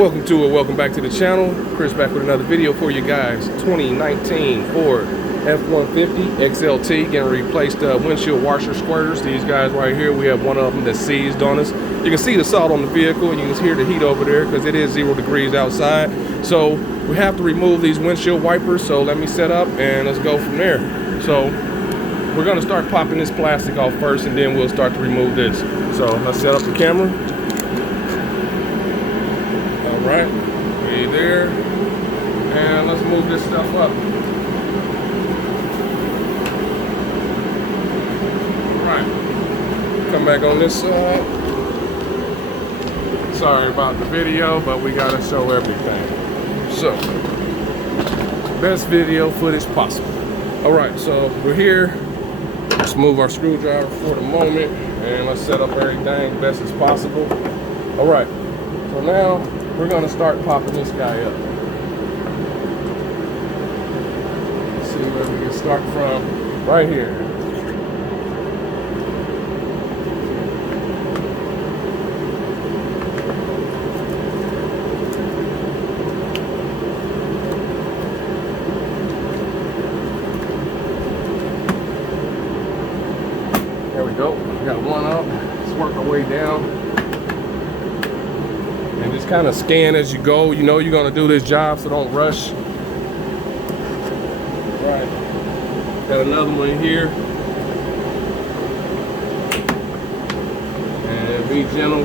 Welcome back to the channel. Chris back with another video for you guys. 2019 Ford F-150 XLT getting replaced windshield washer squirters. These guys right here, we have one of them that's seized on us. You can see the salt on the vehicle and you can hear the heat over there because it is 0 degrees outside. So we have to remove these windshield wipers. So let me set up and let's go from there. So we're gonna start popping this plastic off first and then we'll start to remove this. So let's set up the camera. All right, we there. And let's move this stuff up. All right, come back on this side. Sorry about the video, but we gotta show everything. So, best video footage possible. All right, so we're here. Let's move our screwdriver for the moment and let's set up everything best as possible. All right, so now we're gonna start popping this guy up. Let's see where we can start from. Right here. There we go. We got one up. Let's work our way down. And just kind of scan as you go. You know you're going to do this job, so don't rush. All right. Got another one here. And be gentle.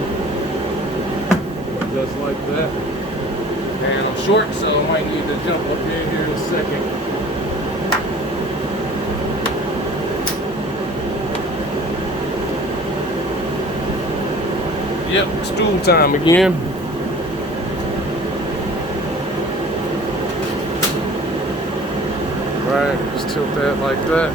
Just like that. And I'm short, so I might need to jump up in here in a second. Yep, stool time again. Right, just tilt that like that.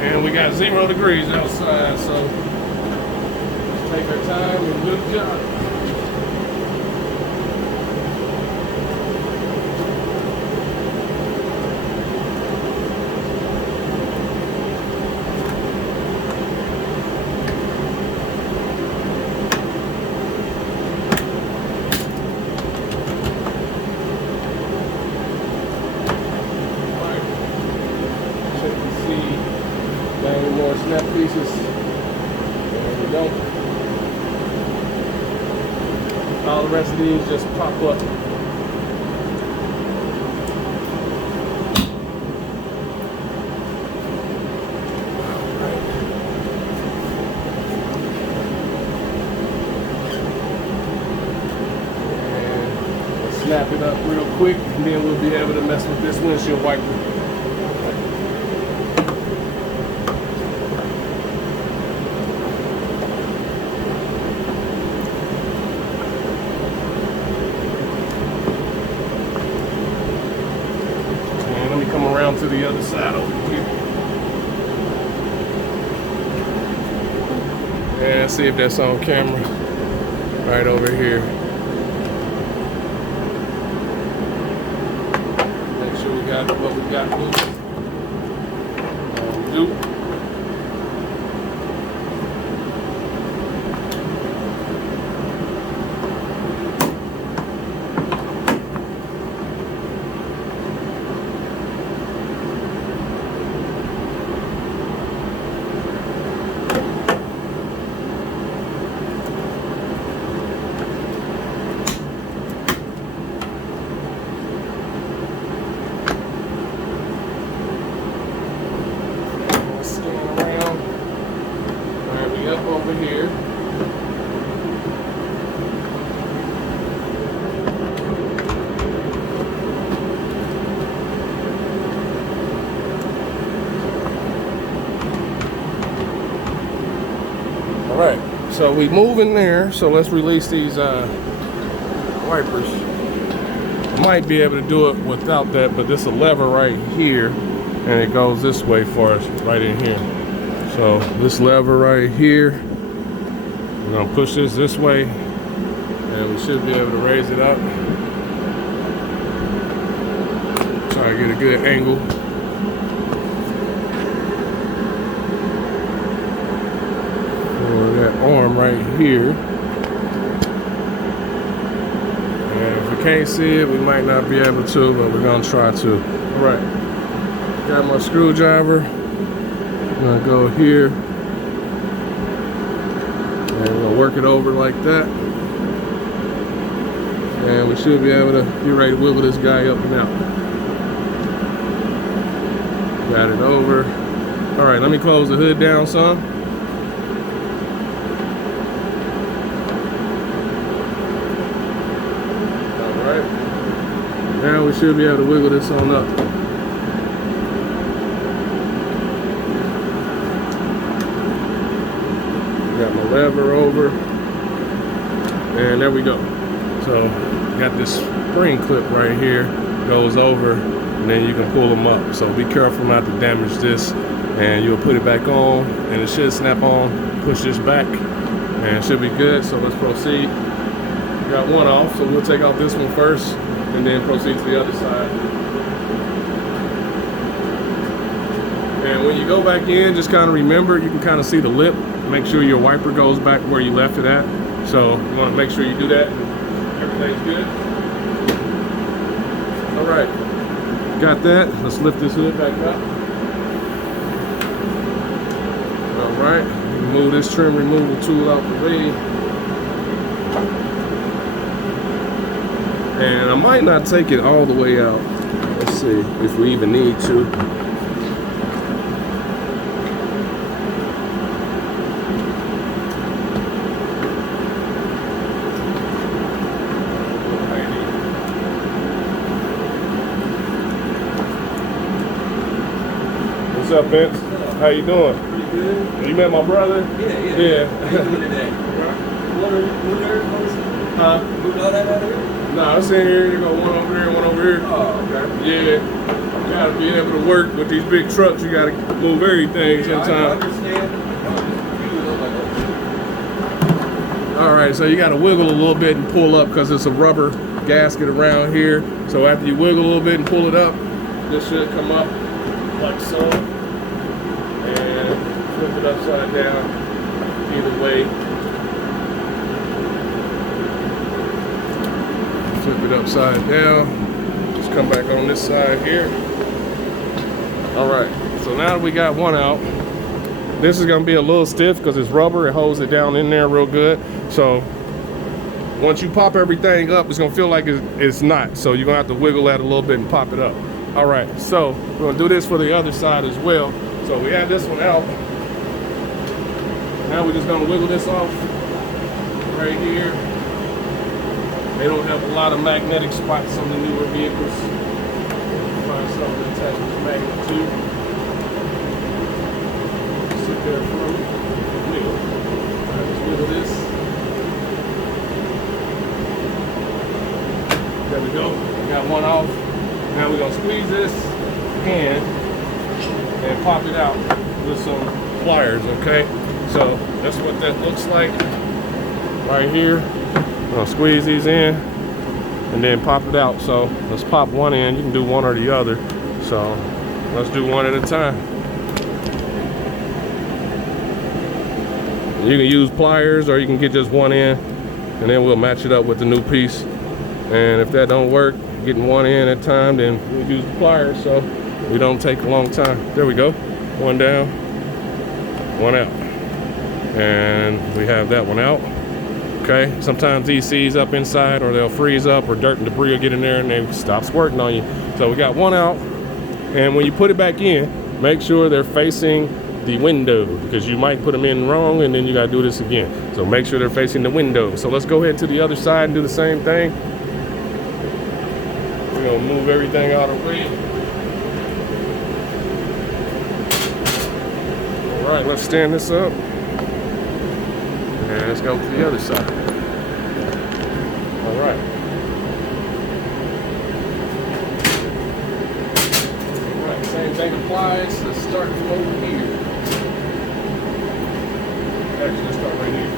And we got 0 degrees outside, so let's take our time and do the job. Any more snap pieces. There we go. All the rest of these just pop up. And snap it up real quick, and then we'll be able to mess with this windshield wiper. Come around to the other side over here. And see if that's on camera. Right over here. Make sure we got what we got. Do. Up over here. All right, so we move in there. So let's release these wipers. Might be able to do it without that, but this is a lever right here, and it goes this way for us, right in here. So this lever right here, we're gonna push this way, and we should be able to raise it up. Try to get a good angle. right here. And if we can't see it, we might not be able to, but we're gonna try to. All right, got my screwdriver. I'm gonna go here. And we're gonna work it over like that. And we should be able to get ready to wiggle this guy up and out. Got it over. All right, let me close the hood down some. All right. Now we should be able to wiggle this on up. Got my lever over. And there we go. So got this spring clip right here, goes over, and then you can pull them up. So be careful not to damage this, and you'll put it back on, and it should snap on. Push this back, and it should be good. So let's proceed. Got one off, so we'll take off this one first, and then proceed to the other side. And when you go back in, just kind of remember, you can kind of see the lip. Make sure your wiper goes back where you left it at. So you want to make sure you do that. Everything's good. All right, got that. Let's lift this hood back up. All right, remove this trim removal tool out the way. And I might not take it all the way out. Let's see if we even need to. What's up, Vince? How you doing? Pretty good. You met my brother? Yeah. How you doing today? Huh? Moved all that out of here? Nah, I'm sitting here. You go one over here, one over here. Oh, okay. Yeah. You gotta be able to work with these big trucks. You gotta move everything I sometimes. understand. All right, so you gotta wiggle a little bit and pull up because it's a rubber gasket around here. So after you wiggle a little bit and pull it up, this should come up like so. And flip it upside down either way. Flip it upside down. Just come back on this side here. All right, so now that we got one out, this is gonna be a little stiff because it's rubber. It holds it down in there real good. So once you pop everything up, it's gonna feel like it's not. So you're gonna have to wiggle that a little bit and pop it up. All right, so we're gonna do this for the other side as well. So we have this one out. Now we're just gonna wiggle this off right here. They don't have a lot of magnetic spots on the newer vehicles. Find something to attach this magnet to. Sit there for a wiggle. All right, let's wiggle this. There we go. We got one off. Now we're gonna squeeze this hand and pop it out with some pliers, okay? So that's what that looks like right here. I'm gonna squeeze these in and then pop it out. So let's pop one in. You can do one or the other. So let's do one at a time. You can use pliers or you can get just one in and then we'll match it up with the new piece. And if that don't work, getting one in at a time, then we'll use the pliers so we don't take a long time. There we go. One down, one out. And we have that one out. Okay, sometimes these seize up inside or they'll freeze up or dirt and debris will get in there and it stops working on you. So we got one out. And when you put it back in, make sure they're facing the window because you might put them in wrong and then you gotta do this again. So make sure they're facing the window. So let's go ahead to the other side and do the same thing. We're gonna move everything out of the way. All right, let's stand this up. And let's go to the other side. All right. All right, same thing applies. Let's start from over here. Actually, let's start right here.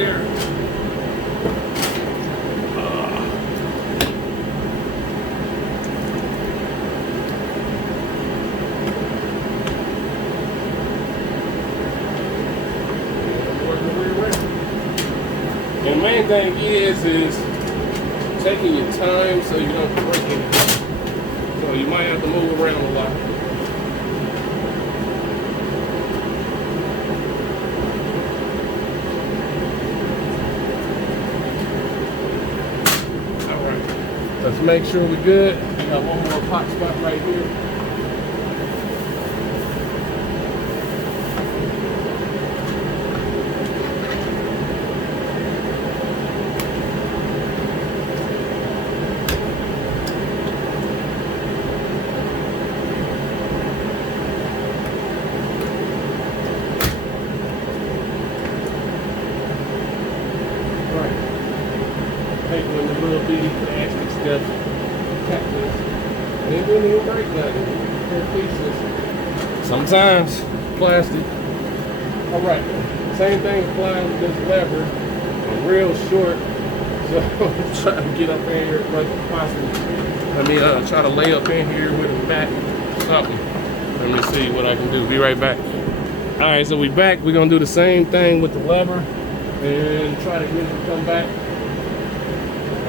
there. And the main thing is taking your time so you don't break anything. So you might have to move around a lot. All right, let's make sure we're good. We got one more hot spot right here. When the little bitty plastic stuff tap this. And it wouldn't even break nothing. They're pieces. Sometimes plastic. Alright. Same thing applies with this lever. I'm real short. So I'm trying to get up in here as much as possible. Let me try to lay up in here with the back something. Let me see what I can do. Be right back. Alright, so we back. We're gonna do the same thing with the lever and try to get it to come back.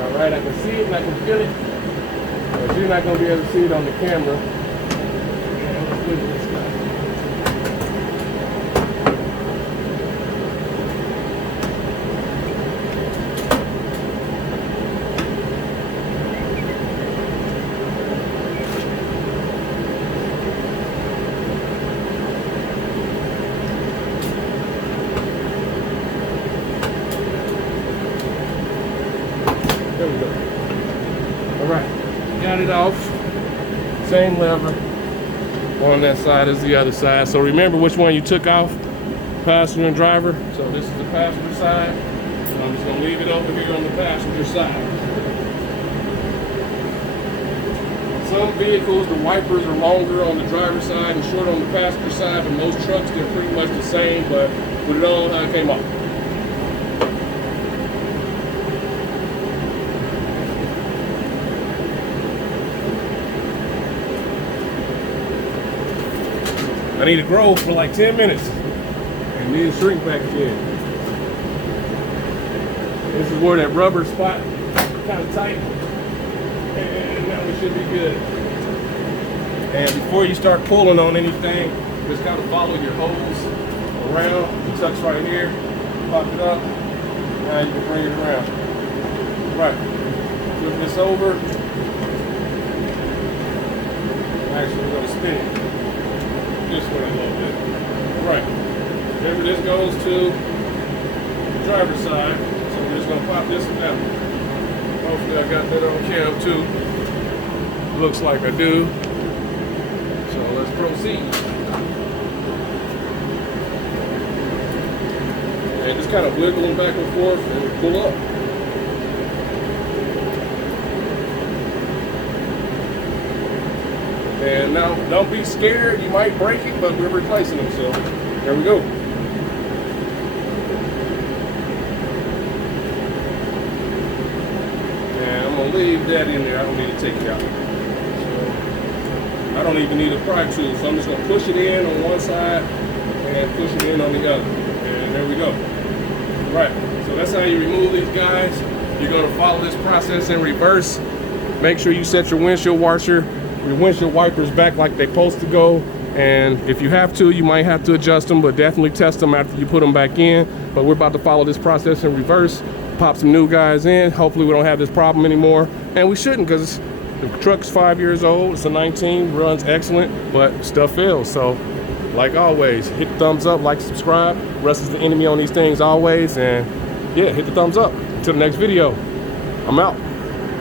Alright, I can see it and I can feel it, but you're not going to be able to see it on the camera. Yeah, let's look at this guy. There we go. All right, got it off. Same lever on that side as the other side. So remember which one you took off, passenger and driver. So this is the passenger side. So I'm just gonna leave it over here on the passenger side. Some vehicles, the wipers are longer on the driver's side and short on the passenger side, but most trucks, they're pretty much the same, but put it on how it came off. I need to grow for like 10 minutes and then shrink back again. This is where that rubber spot kind of tight, and now we should be good. And before you start pulling on anything, just kind of follow your hose around. It tucks right here, pop it up, now you can bring it around. Right, flip this over. Actually, we're gonna spin it this way a little bit. Right. Remember, this goes to the driver's side, so we're just gonna pop this down. Hopefully I got that on cam too. Looks like I do. So let's proceed. And just kind of wiggle them back and forth and pull up. And now, don't be scared. You might break it, but we're replacing them. So, there we go. And I'm gonna leave that in there. I don't need to take it out. So, I don't even need a pry tool. So I'm just gonna push it in on one side and push it in on the other. And there we go. Right. So that's how you remove these guys. You're gonna follow this process in reverse. Make sure you set your windshield washer, your windshield wipers back like they're supposed to go, and if you have to, you might have to adjust them, but definitely test them after you put them back in. But we're about to follow this process in reverse, pop some new guys in. Hopefully we don't have this problem anymore, and we shouldn't, because the truck's 5 years old. It's a 19, runs excellent, but stuff fails. So like always, hit the thumbs up, like, subscribe. Russ is the enemy on these things always, and yeah, hit the thumbs up. Until the next video, I'm out.